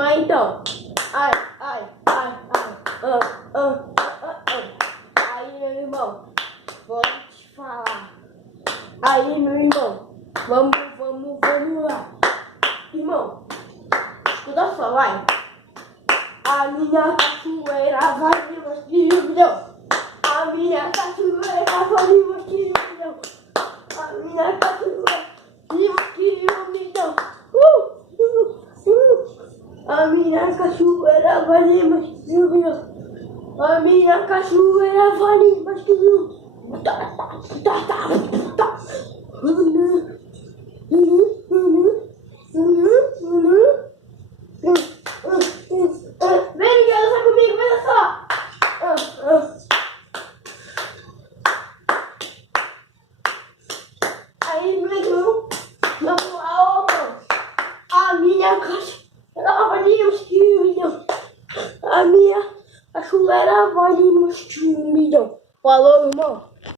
Calma aí, então. Ai, ai, ai, ai. Aí, meu irmão, vou te falar. Aí, meu irmão, vamos lá. Irmão, escuta só, vai. A minha cachoeira vai me mostrar um milhão. A minha cachoeira vai me mostrar um milhão. A minha cachoeira me mostrar um milhão. A minha cachoeira vai me mostrar um milhão. A minha cachoeira vai me mostrar um milhão. Vem, dança comigo, vem só. Aí, meu irmão, vamos lá, a minha cachoeira vai me mostrar um milhão. A minha cachoeira vai me mostrar um milhão. Falou, irmão.